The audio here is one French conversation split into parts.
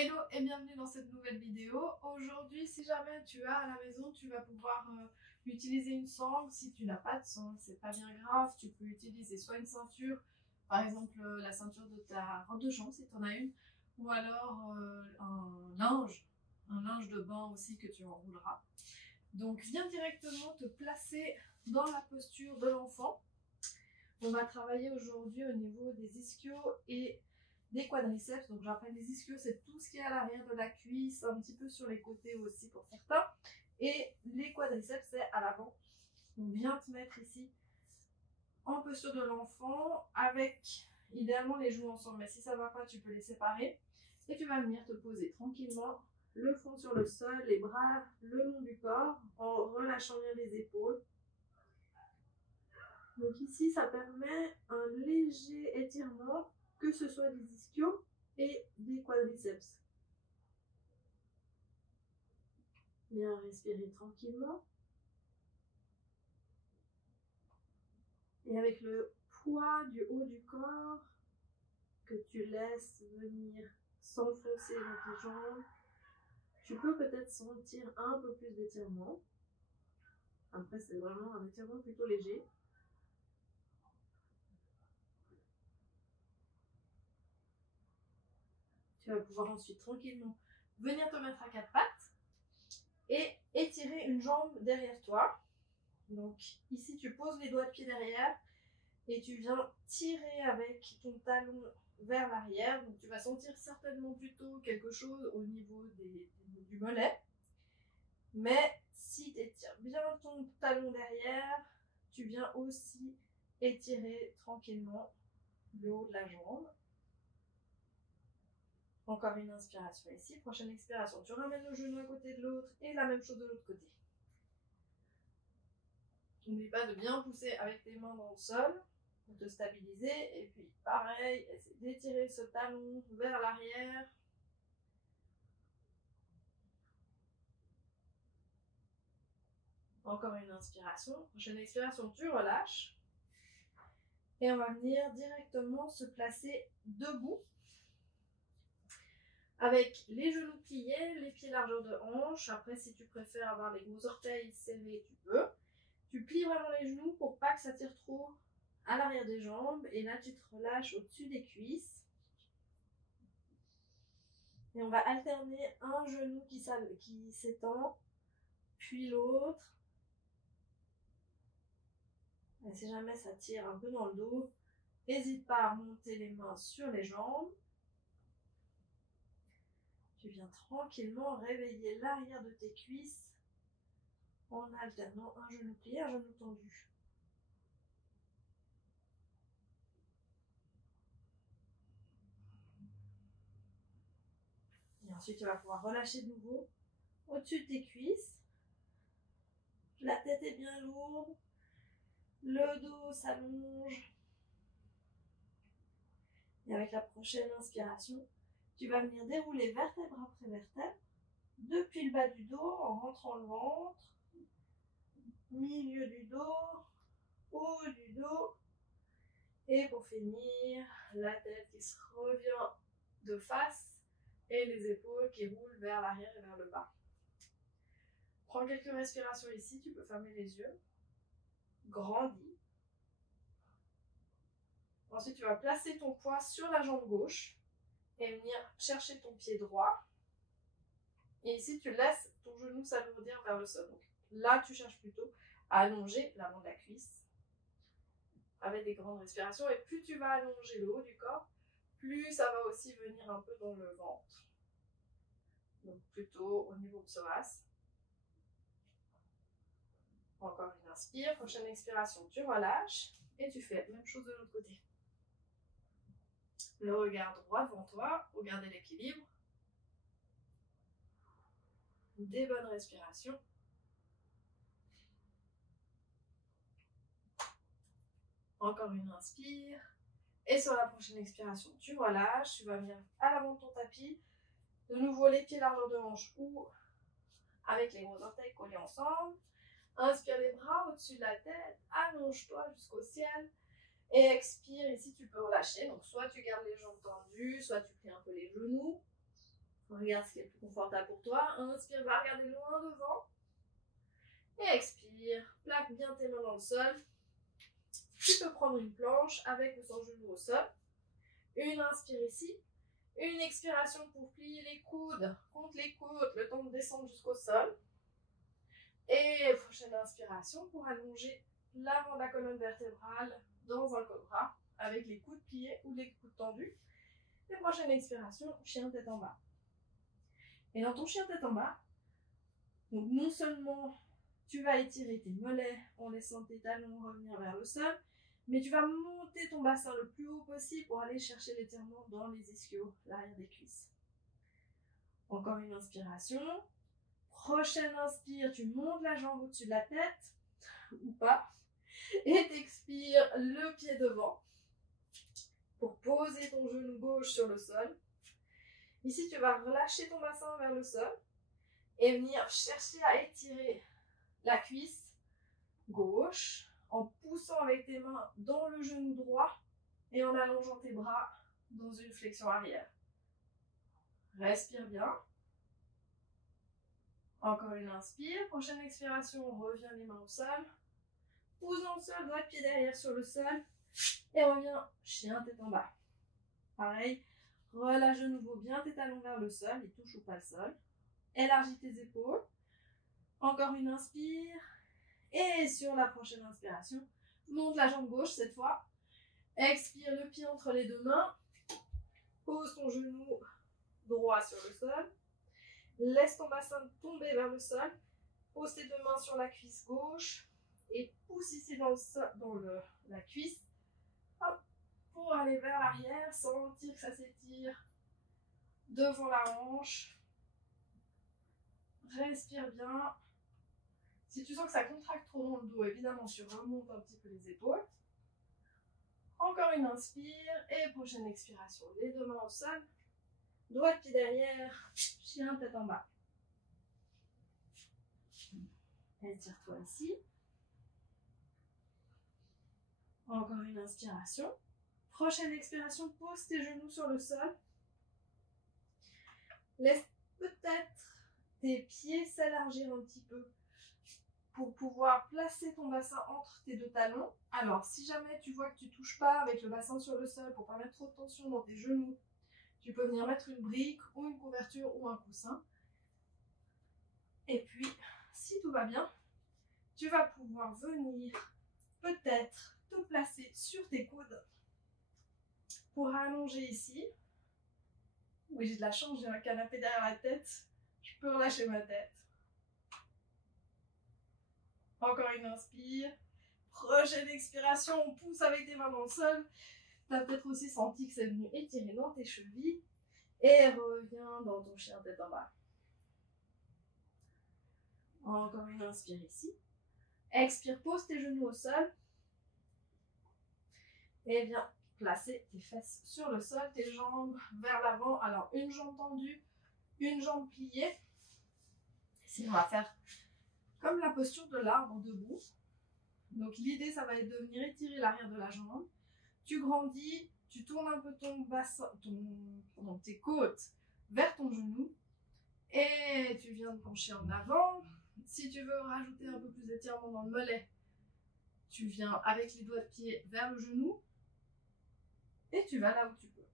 Hello et bienvenue dans cette nouvelle vidéo. Aujourd'hui, si jamais tu as à la maison, tu vas pouvoir utiliser une sangle. Si tu n'as pas de sangle, c'est pas bien grave. Tu peux utiliser soit une ceinture, par exemple la ceinture de ta robe de chambre si tu en as une, ou alors un linge de bain aussi que tu enrouleras. Donc viens directement te placer dans la posture de l'enfant. On va travailler aujourd'hui au niveau des ischios et des quadriceps. Donc je rappelle, les ischios, c'est tout ce qui est à l'arrière de la cuisse, un petit peu sur les côtés aussi pour certains. Et les quadriceps, c'est à l'avant. Donc viens te mettre ici en posture de l'enfant avec idéalement les genoux ensemble. Mais si ça ne va pas, tu peux les séparer. Et tu vas venir te poser tranquillement, le front sur le sol, les bras le long du corps, en relâchant bien les épaules. Donc ici, ça permet un léger étirement, que ce soit des ischios et des quadriceps. Bien respirer tranquillement. Et avec le poids du haut du corps que tu laisses venir s'enfoncer dans tes jambes, tu peux peut-être sentir un peu plus d'étirement. Après, c'est vraiment un étirement plutôt léger. Tu vas pouvoir ensuite tranquillement venir te mettre à quatre pattes et étirer une jambe derrière toi. Donc ici, tu poses les doigts de pied derrière et tu viens tirer avec ton talon vers l'arrière. Donc tu vas sentir certainement plutôt quelque chose au niveau du mollet. Mais si tu étires bien ton talon derrière, tu viens aussi étirer tranquillement le haut de la jambe. Encore une inspiration ici. Prochaine expiration, tu ramènes le genou à côté de l'autre et la même chose de l'autre côté. N'oublie pas de bien pousser avec tes mains dans le sol pour te stabiliser. Et puis pareil, essaie d'étirer ce talon vers l'arrière. Encore une inspiration. Prochaine expiration, tu relâches. Et on va venir directement se placer debout. Avec les genoux pliés, les pieds largeur de hanche. Après, si tu préfères avoir les gros orteils serrés, tu peux. Tu plies vraiment les genoux pour pas que ça tire trop à l'arrière des jambes. Et là, tu te relâches au-dessus des cuisses. Et on va alterner un genou qui s'étend, puis l'autre. Et si jamais ça tire un peu dans le dos, n'hésite pas à remonter les mains sur les jambes. Tu viens tranquillement réveiller l'arrière de tes cuisses en alternant un genou plié, un genou tendu. Et ensuite, tu vas pouvoir relâcher de nouveau au-dessus de tes cuisses. La tête est bien lourde. Le dos s'allonge. Et avec la prochaine inspiration, tu vas venir dérouler vertèbre après vertèbre depuis le bas du dos en rentrant le ventre, milieu du dos, haut du dos. Et pour finir, la tête qui se revient de face et les épaules qui roulent vers l'arrière et vers le bas. Prends quelques respirations ici, tu peux fermer les yeux. Grandis. Ensuite, tu vas placer ton poids sur la jambe gauche et venir chercher ton pied droit. Et ici, tu laisses ton genou s'alourdir vers le sol. Donc là, tu cherches plutôt à allonger l'avant de la cuisse avec des grandes respirations. Et plus tu vas allonger le haut du corps, plus ça va aussi venir un peu dans le ventre. Donc plutôt au niveau psoas. Encore une inspire. Prochaine expiration, tu relâches. Et tu fais la même chose de l'autre côté. Le regard droit devant toi, regardez l'équilibre. Des bonnes respirations. Encore une inspire. Et sur la prochaine expiration, tu relâches. Tu vas venir à l'avant de ton tapis. De nouveau, les pieds largeur de hanche ou avec les gros orteils collés ensemble. Inspire les bras au-dessus de la tête. Allonge-toi jusqu'au ciel. Et expire, ici tu peux relâcher. Donc soit tu gardes les jambes tendues, soit tu plies un peu les genoux. Regarde ce qui est le plus confortable pour toi. Inspire, va regarder loin devant. Et expire. Plaque bien tes mains dans le sol. Tu peux prendre une planche avec ou sans genou au sol. Une inspire ici. Une expiration pour plier les coudes contre les côtes, le temps de descendre jusqu'au sol. Et prochaine inspiration pour allonger l'avant de la colonne vertébrale dans un cobra avec les coudes pliés ou les coudes tendus. Et prochaine expiration, chien tête en bas. Et dans ton chien tête en bas, donc non seulement tu vas étirer tes mollets en laissant tes talons revenir vers le sol, mais tu vas monter ton bassin le plus haut possible pour aller chercher l'étirement dans les ischios, l'arrière des cuisses. Encore une inspiration. Prochaine inspire, tu montes la jambe au-dessus de la tête, ou pas, et t'expires le pied devant pour poser ton genou gauche sur le sol. Ici, tu vas relâcher ton bassin vers le sol et venir chercher à étirer la cuisse gauche en poussant avec tes mains dans le genou droit et en allongeant tes bras dans une flexion arrière. Respire bien. Encore une inspire. Prochaine expiration, on revient les mains au sol. Pousse dans le sol, doigt de pied derrière sur le sol. Et revient chien tête en bas. Pareil, relâche de nouveau bien tes talons vers le sol, ils touchent ou pas le sol. Élargis tes épaules. Encore une inspire. Et sur la prochaine inspiration, monte la jambe gauche cette fois. Expire le pied entre les deux mains. Pose ton genou droit sur le sol. Laisse ton bassin tomber vers le sol. Pose tes deux mains sur la cuisse gauche. Et pousse ici dans la cuisse. Hop, pour aller vers l'arrière, sentir que ça s'étire devant la hanche. Respire bien. Si tu sens que ça contracte trop dans le dos, évidemment, tu remontes un petit peu les épaules. Encore une inspire. Et prochaine expiration, les deux mains au sol. Doigt de pied derrière, chien tête en bas. Étire-toi ici. Encore une inspiration. Prochaine expiration, pose tes genoux sur le sol. Laisse peut-être tes pieds s'élargir un petit peu pour pouvoir placer ton bassin entre tes deux talons. Alors, si jamais tu vois que tu ne touches pas avec le bassin sur le sol pour ne pas mettre trop de tension dans tes genoux, tu peux venir mettre une brique ou une couverture ou un coussin. Et puis, si tout va bien, tu vas pouvoir venir peut-être te placer sur tes coudes pour allonger ici. Oui, j'ai de la chance, j'ai un canapé derrière la tête. Je peux relâcher ma tête. Encore une inspire. Prochaine expiration, on pousse avec tes mains dans le sol. Tu as peut-être aussi senti que c'est venu étirer dans tes chevilles. Et reviens dans ton chien tête en bas. Encore une inspire ici. Expire, pose tes genoux au sol. Et viens placer tes fesses sur le sol, tes jambes vers l'avant. Alors, une jambe tendue, une jambe pliée. Ici, on va faire comme la posture de l'arbre debout. Donc, l'idée, ça va être de venir étirer l'arrière de la jambe. Tu grandis, tu tournes un peu ton bassin, tes côtes vers ton genou. Et tu viens te pencher en avant. Si tu veux rajouter un peu plus d'étirement dans le mollet, tu viens avec les doigts de pied vers le genou. Et tu vas là où tu peux.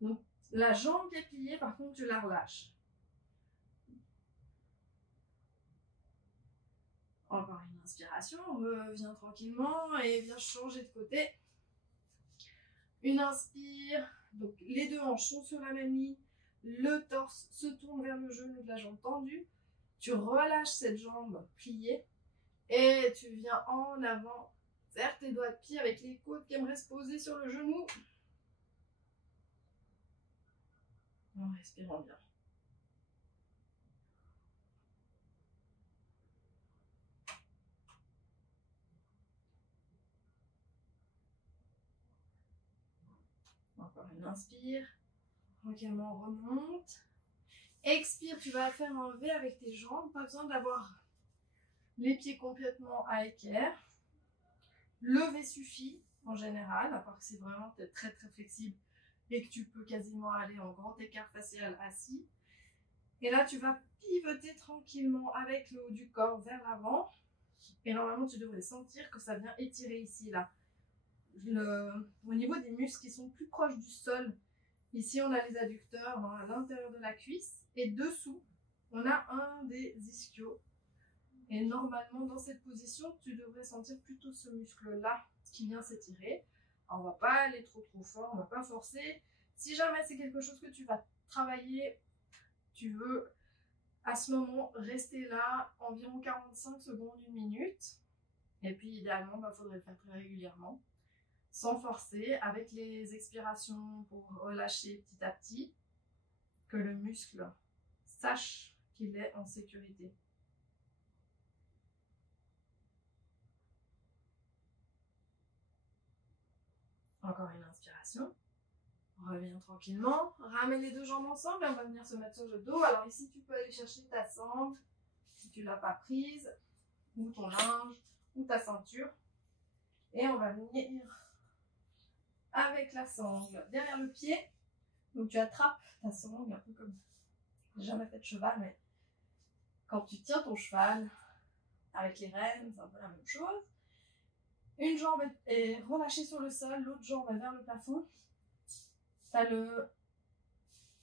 Donc, la jambe qui est pliée, par contre, tu la relâches. Encore une inspiration, reviens tranquillement et viens changer de côté. Une inspire, donc les deux hanches sont sur la même ligne, le torse se tourne vers le genou de la jambe tendue. Tu relâches cette jambe pliée et tu viens en avant vers tes doigts de pied avec les côtes qui aimeraient se poser sur le genou. En respirant bien. Encore une inspire. Tranquillement remonte. Expire, tu vas faire un V avec tes jambes. Pas besoin d'avoir les pieds complètement à équerre. Le V suffit en général, à part que c'est vraiment très très flexible et que tu peux quasiment aller en grand écart facial assis. Et là, tu vas pivoter tranquillement avec le haut du corps vers l'avant. Et normalement, tu devrais sentir que ça vient étirer ici, là. Au niveau des muscles qui sont plus proches du sol, ici, on a les adducteurs à l'intérieur de la cuisse. Et dessous, on a un des ischios. Et normalement, dans cette position, tu devrais sentir plutôt ce muscle-là qui vient s'étirer. On ne va pas aller trop fort, on ne va pas forcer. Si jamais c'est quelque chose que tu vas travailler, tu veux à ce moment rester là environ 45 secondes, 1 minute. Et puis idéalement, il faudrait le faire très régulièrement, sans forcer, avec les expirations pour relâcher petit à petit, que le muscle sache qu'il est en sécurité. Encore une inspiration. Reviens tranquillement. Ramène les deux jambes ensemble et on va venir se mettre sur le dos. Alors ici, tu peux aller chercher ta sangle si tu ne l'as pas prise, ou ton linge, ou ta ceinture. Et on va venir avec la sangle derrière le pied. Donc tu attrapes ta sangle un peu comme, j'ai jamais fait de cheval, mais quand tu tiens ton cheval avec les rênes, c'est un peu la même chose. Une jambe est relâchée sur le sol, l'autre jambe est vers le plafond. Tu as le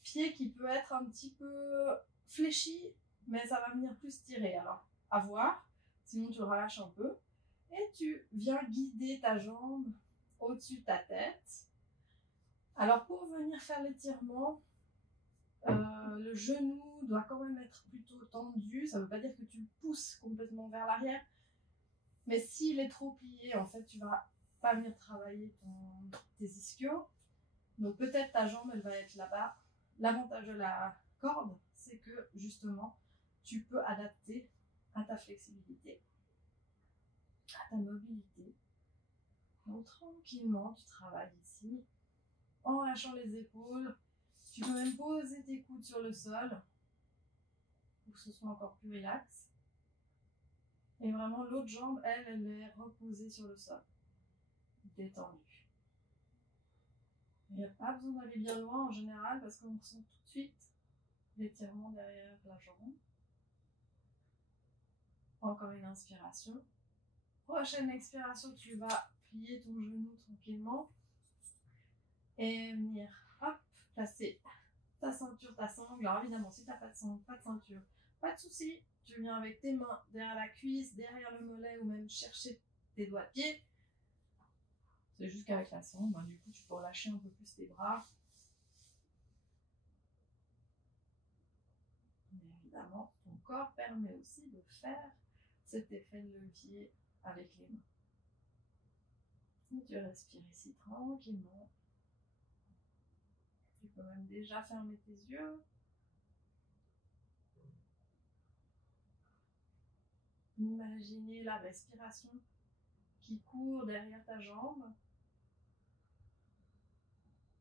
pied qui peut être un petit peu fléchi, mais ça va venir plus tirer. Alors, à voir, sinon tu relâches un peu. Et tu viens guider ta jambe au-dessus de ta tête. Alors, pour venir faire l'étirement, le genou doit quand même être plutôt tendu. Ça ne veut pas dire que tu le pousses complètement vers l'arrière. Mais s'il est trop plié, en fait, tu ne vas pas venir travailler tes ischios. Donc peut-être ta jambe, elle va être là-bas. L'avantage de la corde, c'est que justement, tu peux adapter à ta flexibilité, à ta mobilité. Donc tranquillement, tu travailles ici, en lâchant les épaules. Tu peux même poser tes coudes sur le sol pour que ce soit encore plus relax. Et vraiment, l'autre jambe, elle est reposée sur le sol, détendue. Il n'y a pas besoin d'aller bien loin en général parce qu'on ressent tout de suite l'étirement derrière la jambe. Encore une inspiration. Prochaine expiration, tu vas plier ton genou tranquillement et venir, hop, placer ta ceinture, ta sangle. Alors évidemment, si tu n'as pas de sangle, pas de ceinture, pas de souci. Tu viens avec tes mains derrière la cuisse, derrière le mollet ou même chercher tes doigts de pied. C'est juste qu'avec la sangle, du coup, tu peux relâcher un peu plus tes bras. Mais évidemment, ton corps permet aussi de faire cet effet de levier avec les mains. Et tu respires ici tranquillement. Tu peux même déjà fermer tes yeux. Imaginez la respiration qui court derrière ta jambe.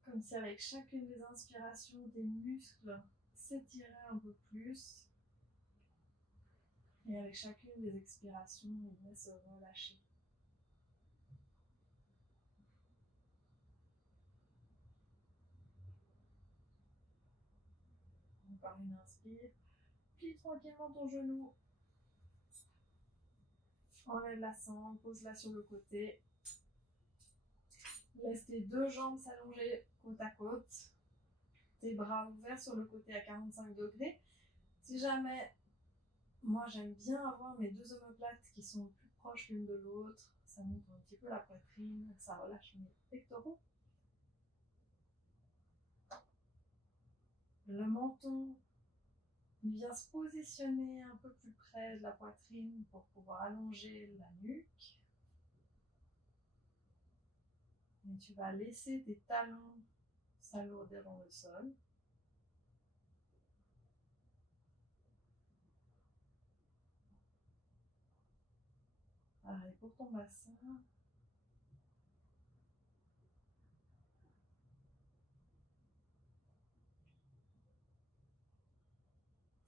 Comme si avec chacune des inspirations, tes muscles s'étiraient un peu plus. Et avec chacune des expirations, ils venaient se relâcher. Encore une inspire. Plie tranquillement ton genou. Enlève la sangle, pose-la sur le côté. Laisse tes deux jambes s'allonger côte à côte. Tes bras ouverts sur le côté à 45 degrés. Si jamais, moi j'aime bien avoir mes deux omoplates qui sont plus proches l'une de l'autre. Ça monte un petit peu la poitrine, ça relâche mes pectoraux. Le menton, il vient se positionner un peu plus près de la poitrine pour pouvoir allonger la nuque. Et tu vas laisser tes talons s'alourdir dans le sol. Pareil pour ton bassin.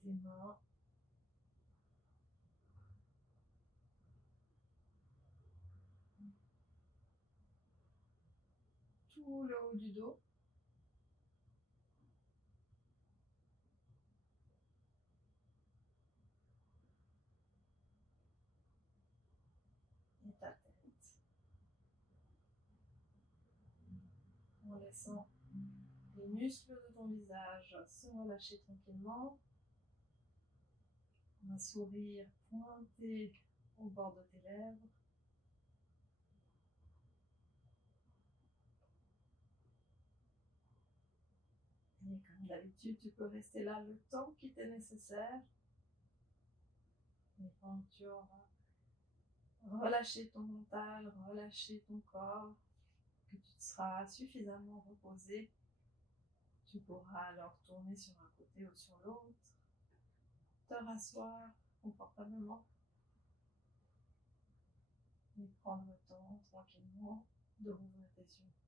Tes mains. Tout le haut du dos. laissant les muscles de ton visage se relâcher tranquillement. Un sourire pointé au bord de tes lèvres. Et comme d'habitude, tu peux rester là le temps qui t'est nécessaire. Et quand tu auras relâché ton mental, relâché ton corps, que tu te seras suffisamment reposé, tu pourras alors tourner sur un côté ou sur l'autre, te rasseoir confortablement et prendre le temps tranquillement de rouvrir tes yeux.